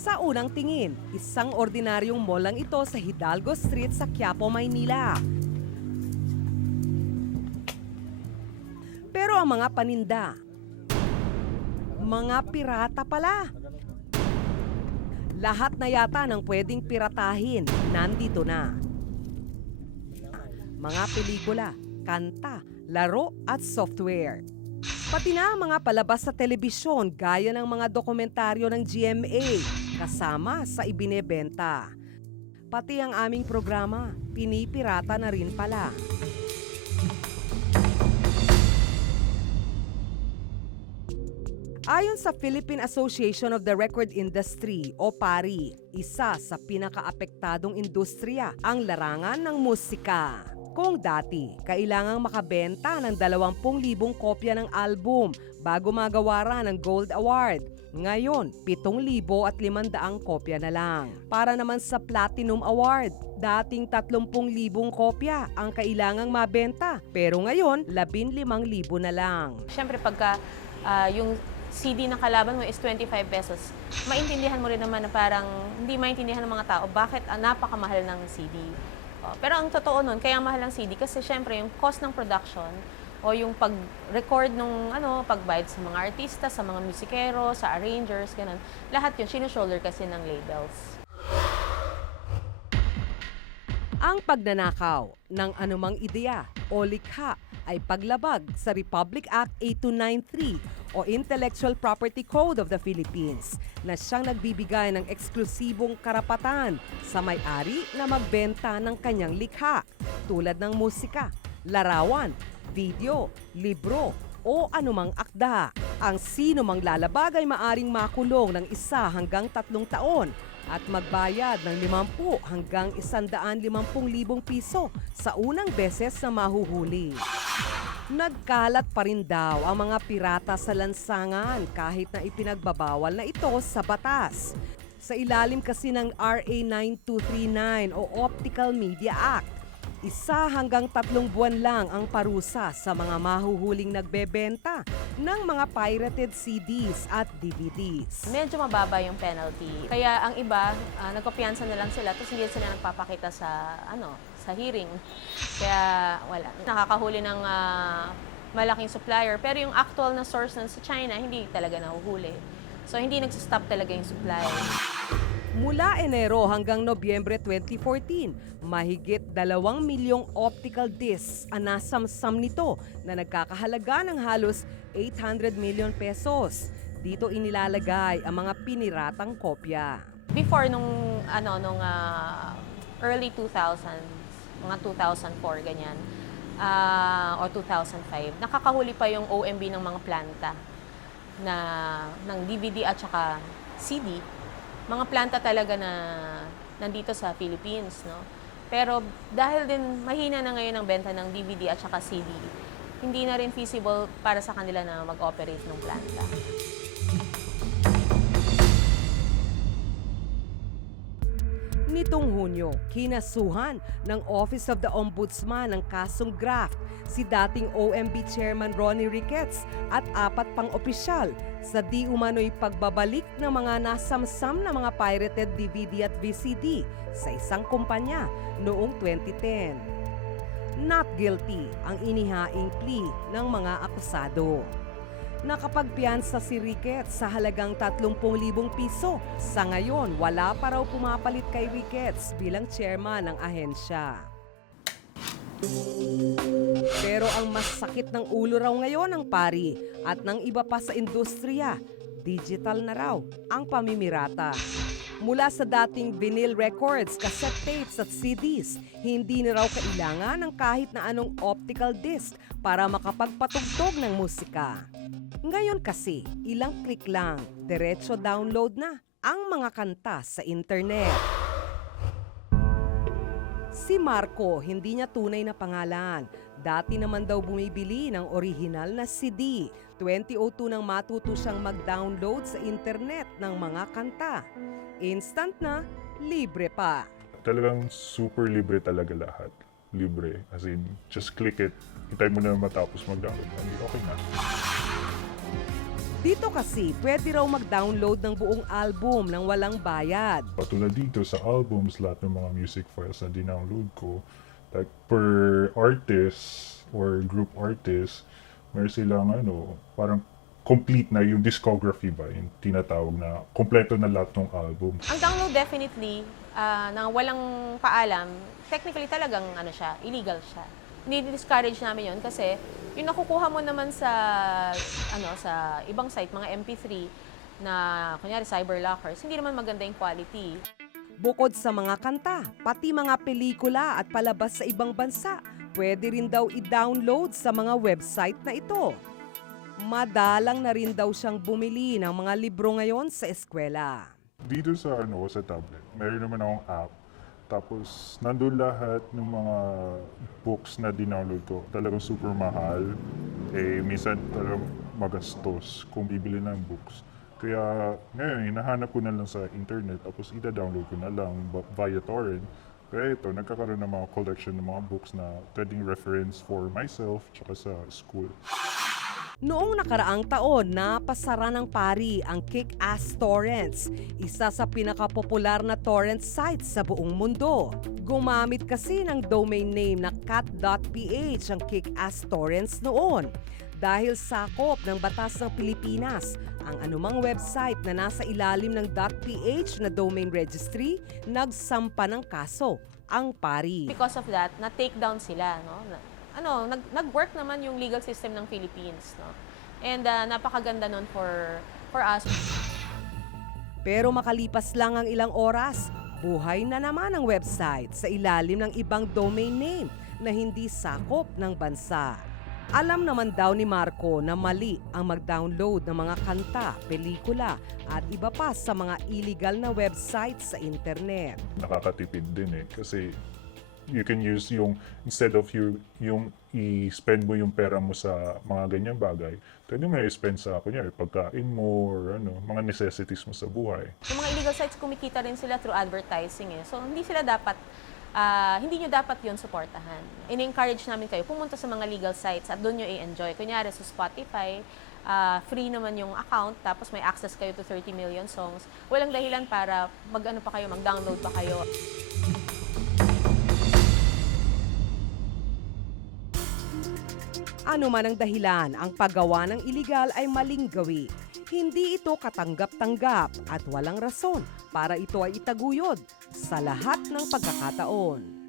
Sa unang tingin, isang ordinaryong mall lang ito sa Hidalgo Street sa Quiapo, Maynila. Pero ang mga paninda, mga pirata pala. Lahat na yata ng pwedeng piratahin, nandito na. Mga pelikula, kanta, laro at software. Pati na ang mga palabas sa telebisyon gaya ng mga dokumentaryo ng GMA kasama sa ibinebenta. Pati ang aming programa, pinipirata na rin pala. Ayon sa Philippine Association of the Record Industry o PARI, isa sa pinakaapektadong industriya ang larangan ng musika. Kung dati, kailangang makabenta ng 20,000 kopya ng album bago magawaran ng Gold Award. Ngayon, 7,500 kopya na lang. Para naman sa Platinum Award, dating 30,000 kopya ang kailangang mabenta. Pero ngayon, 15,000 na lang. Siyempre, pagka ah, yung CD na kalaban mo is 25 pesos, maintindihan mo rin naman na parang hindi maintindihan ng mga tao bakit ah, napakamahal ng CD. Oh, pero ang totoo nun, kaya mahal ng CD kasi siyempre yung cost ng production o yung pag-record nung ano, pagbayad sa mga artista, sa mga musikero, sa arrangers, ganun. Lahat yun, sinushoulder kasi ng labels. Ang pagnanakaw ng anumang ideya o likha ay paglabag sa Republic Act 8293 o Intellectual Property Code of the Philippines na siyang nagbibigay ng eksklusibong karapatan sa may-ari na magbenta ng kanyang likha tulad ng musika, larawan, video, libro o anumang akda. Ang sino mang lalabag ay maaring makulong ng isa hanggang tatlong taon at magbayad ng 50 hanggang 150,000 piso sa unang beses na mahuhuli. Nagkalat pa rin daw ang mga pirata sa lansangan kahit na ipinagbabawal na ito sa batas. Sa ilalim kasi ng RA 9239 o Optical Media Act, isa hanggang tatlong buwan lang ang parusa sa mga mahuhuling nagbebenta ng mga pirated CDs at DVDs. Medyo mababa yung penalty. Kaya ang iba, uh, nagpapiansa na lang sila tapos hindi sila nagpapakita sa ano sa hearing. Kaya wala. Nakakahuli ng ah, malaking supplier. Pero yung actual na source ng sa China, hindi talaga nahuhuli. So hindi nagsistop talaga yung supply. Mula Enero hanggang Nobyembre 2014, mahigit 2 milyong optical discs ang nasamsam nito na nagkakahalaga ng halos 800 million pesos. Dito inilalagay ang mga piniratang kopya. Before nung ano nung ah, early 2000s, mga 2004 ganyan. ah, o 2005, nakakahuli pa yung OMB ng mga planta na ng DVD at saka CD. Mga planta talaga na nandito sa Philippines, no? Pero dahil din mahina na ngayon ang benta ng DVD at saka CD, hindi na rin feasible para sa kanila na mag-operate ng planta. Nitong Hunyo, kinasuhan ng Office of the Ombudsman ng kasong graft si dating OMB Chairman Ronnie Ricketts at apat pang opisyal sa di umano'y pagbabalik ng mga nasamsam na mga pirated DVD at VCD sa isang kumpanya noong 2010. Not guilty ang inihaing plea ng mga akusado. Nakapagpiyansa si Ricketts sa halagang 30,000 piso. Sa ngayon, wala pa raw pumapalit kay Ricketts bilang chairman ng ahensya. Pero ang mas sakit ng ulo raw ngayon ng pari at ng iba pa sa industriya, digital na raw ang pamimirata. Mula sa dating vinyl records, cassette tapes at CDs, hindi na raw kailangan ng kahit na anong optical disc para makapagpatugtog ng musika. Ngayon kasi, ilang click lang, diretso download na ang mga kanta sa internet. Si Marco, hindi niya tunay na pangalan. Dati naman daw bumibili ng original na CD. 2002 nang matuto siyang mag-download sa internet ng mga kanta. Instant na, libre pa. Talagang super libre talaga lahat. Libre. As in, just click it. Hintay mo na matapos mag-download. Okay na. Dito kasi, pwede raw mag-download ng buong album ng walang bayad. Patulad dito sa albums, lahat ng mga music files na dinownload ko, like per artist or group artist, meron silang ano, parang complete na yung discography ba, yung tinatawag na kompleto na lahat ng album. Ang download definitely, ah, na walang paalam, technically talagang ano siya, illegal siya. Ni-discourage namin yon kasi yung nakukuha mo naman sa ano sa ibang site, mga MP3 na kunyari cyber lockers, hindi naman maganda yung quality. Bukod sa mga kanta, pati mga pelikula at palabas sa ibang bansa, pwede rin daw i-download sa mga website na ito. Madalang na rin daw siyang bumili ng mga libro ngayon sa eskwela. Dito sa ano sa tablet, meron naman akong app. Tapos nandun lahat ng mga books na dinownload ko. Talagang super mahal. Eh minsan talagang magastos kung bibili ng books. Kaya ngayon, hinahanap ko na lang sa internet tapos ida-download ko na lang via torrent. Kaya ito, nagkakaroon ng mga collection ng mga books na pwedeng reference for myself tsaka sa school. Noong nakaraang taon, napasara ng pari ang Kick-Ass Torrents, isa sa pinakapopular na torrent sites sa buong mundo. Gumamit kasi ng domain name na cat.ph ang Kick-Ass Torrents noon. Dahil sakop ng batas ng Pilipinas, ang anumang website na nasa ilalim ng .ph na domain registry, nagsampa ng kaso, ang pari. Because of that, na-take down sila, no? Ano, nag, nag-work naman yung legal system ng Philippines, no? And ah, napakaganda nun for for us. Pero makalipas lang ang ilang oras, buhay na naman ang website sa ilalim ng ibang domain name na hindi sakop ng bansa. Alam naman daw ni Marco na mali ang mag-download ng mga kanta, pelikula at iba pa sa mga illegal na website sa internet. nakakatipid din eh. Kasi you can use yung, instead of you, yung i-spend mo yung pera mo sa mga ganyang bagay, pwede mo i-spend sa, kunyari, pagkain mo or ano, mga necessities mo sa buhay. Yung mga illegal sites, kumikita rin sila through advertising eh. So, hindi sila dapat, ah, hindi nyo dapat yon suportahan. In-encourage namin kayo, pumunta sa mga legal sites at doon nyo i-enjoy. Kunyari sa Spotify, ah, free naman yung account, tapos may access kayo to 30 million songs. Walang dahilan para mag-ano pa kayo, mag-download pa kayo. Ano man ang dahilan, ang paggawa ng iligal ay maling gawi. Hindi ito katanggap-tanggap at walang rason para ito ay itaguyod sa lahat ng pagkakataon.